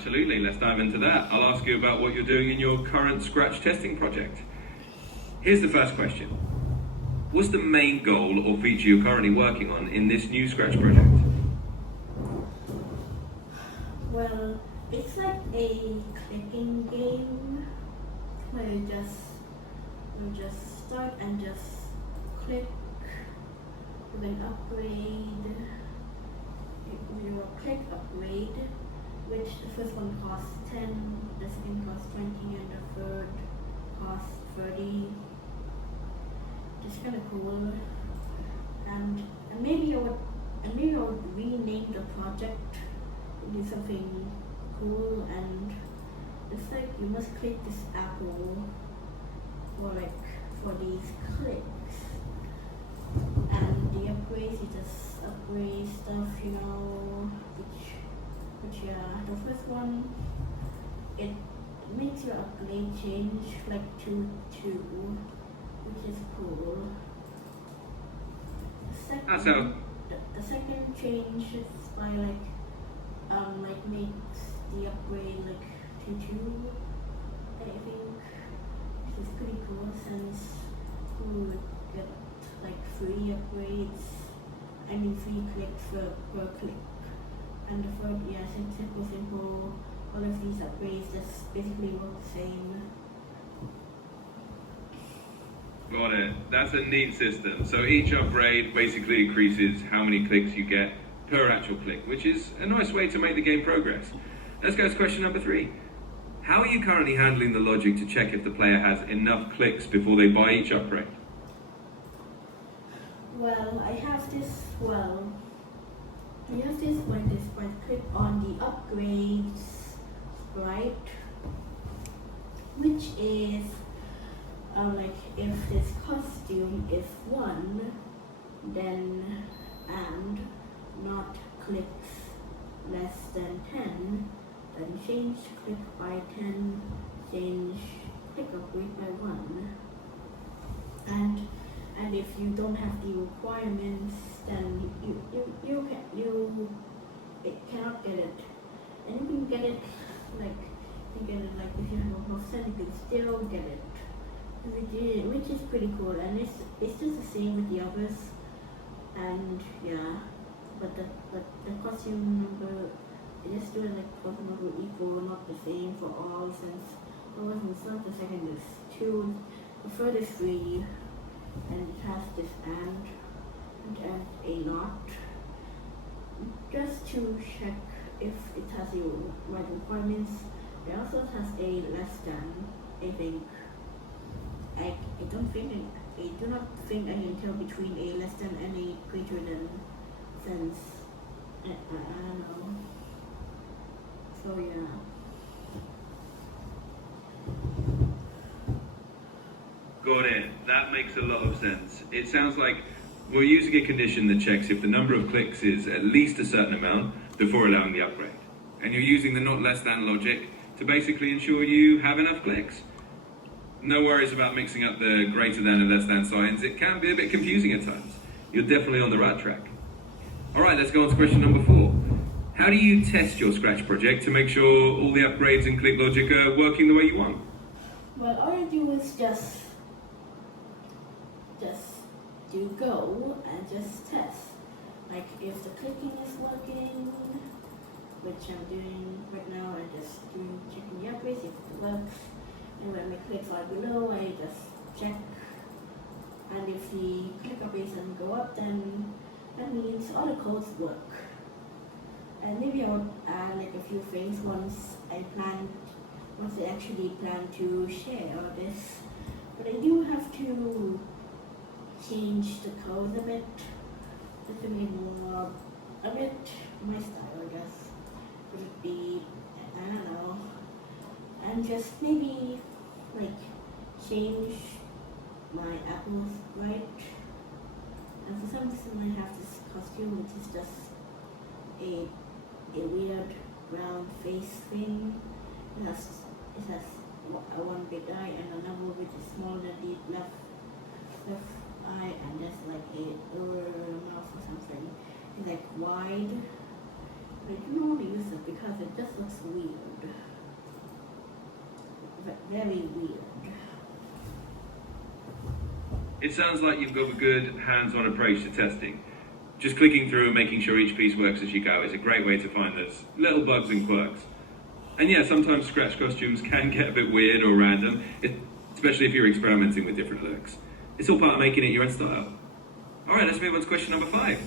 Absolutely, let's dive into that. I'll ask you about what you're doing in your current Scratch testing project. Here's the first question. What's the main goal or feature you're currently working on in this new Scratch project? Well, it's like a clicking game where you just start and just click with an upgrade. You will click upgrade, which the first one costs 10, the second costs 20, and the third costs 30. Just kind of cool. And maybe I would rename the project, do something cool, and it's like you must click this apple for these clicks. And the upgrades, you just upgrade stuff, which the first one, it makes your upgrade change like to 2, which is cool. The second change is by makes the upgrade like to 2, I think, which is pretty cool since you would get like 3 upgrades, I mean 3 clicks per click. And the third, simple, all of these upgrades just basically work the same. Got it. That's a neat system. So each upgrade basically increases how many clicks you get per actual click, which is a nice way to make the game progress. Let's go to question number 3. How are you currently handling the logic to check if the player has enough clicks before they buy each upgrade? Well, I have this when I click on the upgrades sprite, which is if this costume is 1, then and not clicks less than 10, then change click by 10, change click upgrade by 1. And if you don't have the requirements, then it cannot get it. And you can get it if you have a percent, you can still get it, which is pretty cool. And it's just the same with the others. And yeah, but the costume number, just do it like costume number equal, not the same for all, since it's not, the second is 2, the third is 3. And it has this and a not, just to check if it has the right requirements. It also has a less than, I think. I do not think I can tell between a less than and a greater than, since I don't know. So yeah. Got it. That makes a lot of sense. It sounds like we're using a condition that checks if the number of clicks is at least a certain amount before allowing the upgrade. And you're using the not less than logic to basically ensure you have enough clicks. No worries about mixing up the greater than and less than signs. It can be a bit confusing at times. You're definitely on the right track. All right, let's go on to question number 4. How do you test your Scratch project to make sure all the upgrades and click logic are working the way you want? Well, all I do is just do go and just test. Like if the clicking is working, which I'm doing right now, I just checking the upgrades if it works. And when my clicks are below, I just check. And if the click upgrades doesn't go up, then that means all the codes work. And maybe I would add like a few things once I actually plan to share this. But I do have to change the code a bit, just to make more, a bit my style, I guess. Would it be, I don't know, and just maybe like change my apples right. And for some reason I have this costume which is just a weird round face thing. It has one big eye and another which is smaller than the left eye, and there's like a mouth or something. It's like wide, I don't want to use it because it just looks weird. Very weird. It sounds like you've got a good hands-on approach to testing. Just clicking through and making sure each piece works as you go is a great way to find those little bugs and quirks. And yeah, sometimes Scratch costumes can get a bit weird or random, especially if you're experimenting with different looks. It's all part of making it your own style. Alright, let's move on to question number 5.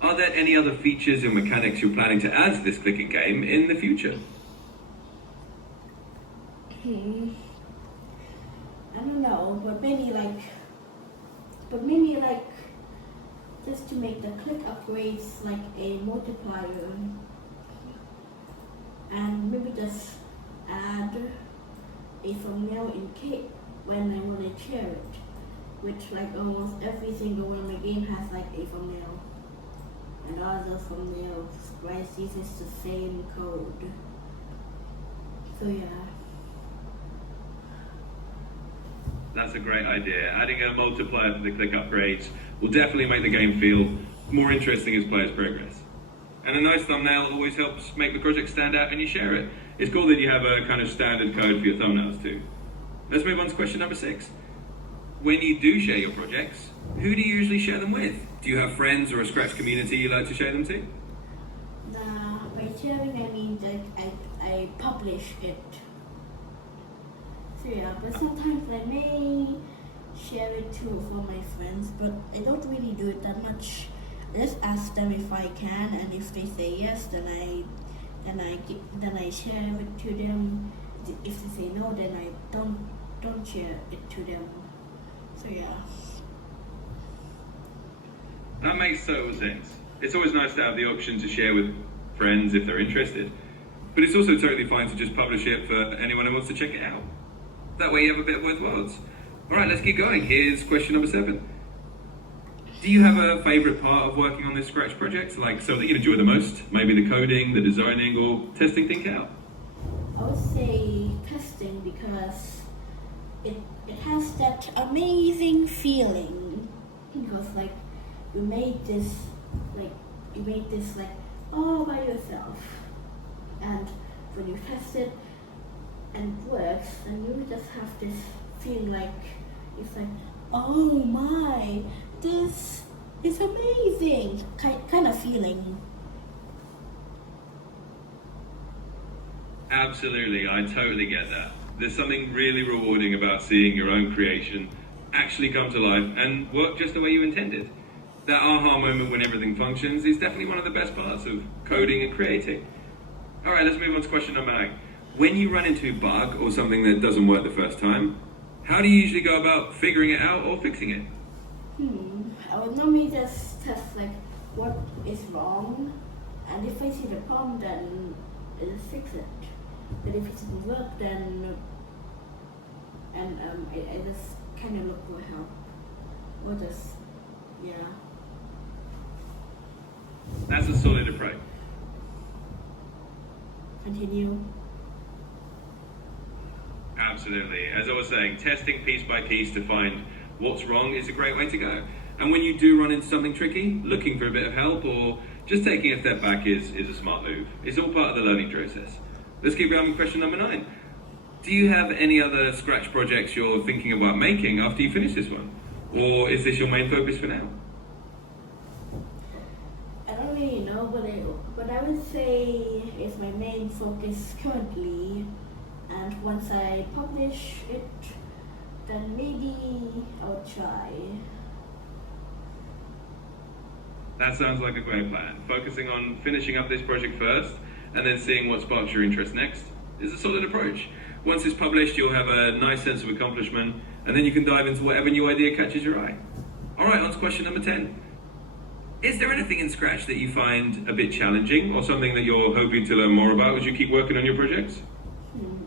Are there any other features or mechanics you're planning to add to this clicking game in the future? I don't know, but maybe like just to make the click upgrades like a multiplier, and maybe just add a thumbnail in case when I want to share it, which like almost every single one of my game has like a thumbnail, and all the thumbnails Scratch uses the same code. So yeah. That's a great idea. Adding a multiplier for the click upgrades will definitely make the game feel more interesting as players progress. And a nice thumbnail always helps make the project stand out and you share it. It's cool that you have a kind of standard code for your thumbnails too. Let's move on to question number 6. When you do share your projects, who do you usually share them with? Do you have friends or a Scratch community you like to share them to? Nah, by sharing I mean that I publish it. So yeah, but sometimes I may share it too for my friends, but I don't really do it that much. I just ask them if I can, and if they say yes, then I share it to them. If they say no, then I don't share it to them. So yeah. That makes total sense. It's always nice to have the option to share with friends if they're interested, but it's also totally fine to just publish it for anyone who wants to check it out. That way you have a bit of both worlds. Alright, let's keep going. Here's question number 7. Do you have a favourite part of working on this Scratch project? Like something you enjoy the most? Maybe the coding, the designing, or testing things out? I would say testing because it has that amazing feeling. Because like you made this all by yourself. And when you test it, and it works, and you just have this feeling like it's like, oh my, this is amazing kind of feeling. Absolutely, I totally get that. There's something really rewarding about seeing your own creation actually come to life and work just the way you intended. That aha moment when everything functions is definitely one of the best parts of coding and creating. Alright, let's move on to question number 9. When you run into a bug or something that doesn't work the first time, how do you usually go about figuring it out or fixing it? I would normally just test like what is wrong, and if I see the problem, then I just fix it. But if it doesn't work, then I just kind of look for help, or just That's a solid approach. continue. Absolutely. As I was saying, testing piece by piece to find what's wrong is a great way to go. And when you do run into something tricky, looking for a bit of help or just taking a step back is a smart move. It's all part of the learning process. Let's keep going with question number 9. Do you have any other Scratch projects you're thinking about making after you finish this one? Or is this your main focus for now? I don't really know, but I would say it's my main focus currently. And once I publish it, then maybe I'll try. That sounds like a great plan. Focusing on finishing up this project first, and then seeing what sparks your interest next is a solid approach. Once it's published, you'll have a nice sense of accomplishment, and then you can dive into whatever new idea catches your eye. Alright, on to question number 10. Is there anything in Scratch that you find a bit challenging, or something that you're hoping to learn more about as you keep working on your projects?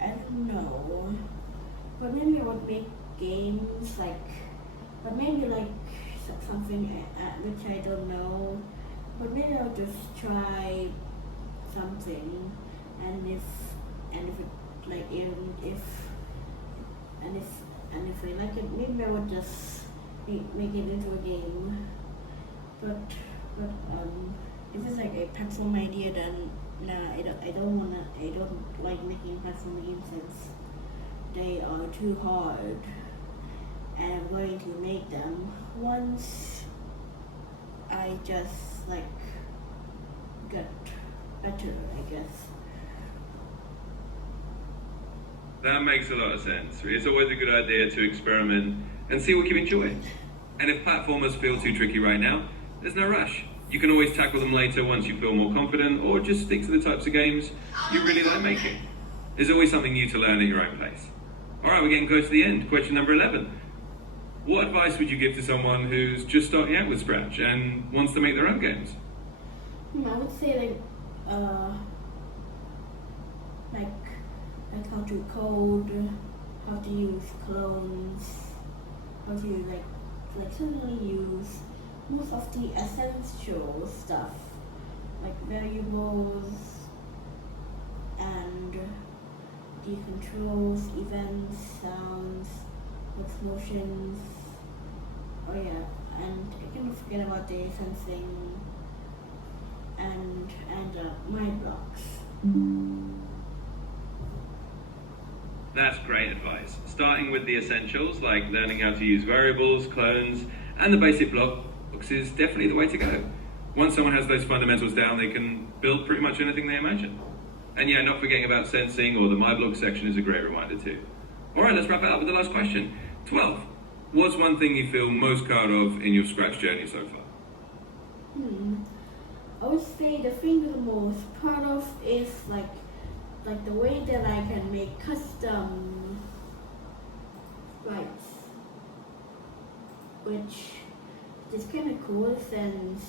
I don't know. But maybe I would make games but maybe something which I don't know. But maybe I'll just try something, and if I like it, maybe I would just make it into a game. But if it's like a platform idea, then Nah, I don't like making platform games since they are too hard. And I'm going to make them once I just like get better, I guess. That makes a lot of sense. It's always a good idea to experiment and see what you enjoy. And if platformers feel too tricky right now, there's no rush. You can always tackle them later once you feel more confident, or just stick to the types of games you really like making. There's always something new to learn at your own pace. Alright, we're getting close to the end. Question number 11. What advice would you give to someone who's just starting out with Scratch and wants to make their own games? I would say like how to code, how to use clones, how to certainly use most of the essential stuff like variables and the controls, events, sounds, motions. Oh yeah, and I kind of forget about the sensing and my blocks. That's great advice. Starting with the essentials like learning how to use variables, clones, and the basic blocks is definitely the way to go. Once someone has those fundamentals down, they can build pretty much anything they imagine. And yeah, not forgetting about sensing or the My Block section is a great reminder too. Alright, let's wrap it up with the last question. 12. What's one thing you feel most proud of in your Scratch journey so far? I would say the thing I'm most proud of is like the way that I can make custom sprites, which is kind of cool since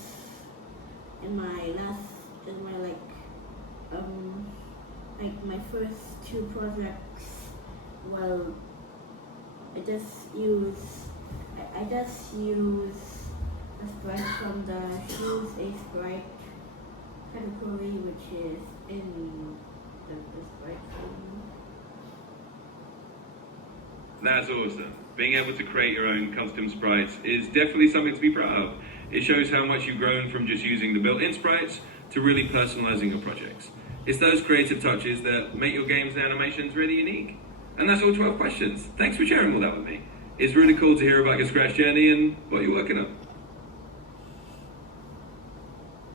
in my my first two projects, well, I just use a sprite from the Choose a Sprite category, which is in the sprite thing. That's awesome. Being able to create your own custom sprites is definitely something to be proud of. It shows how much you've grown from just using the built-in sprites to really personalizing your projects. It's those creative touches that make your games and animations really unique. And that's all 12 questions. Thanks for sharing all that with me. It's really cool to hear about your Scratch journey and what you're working on.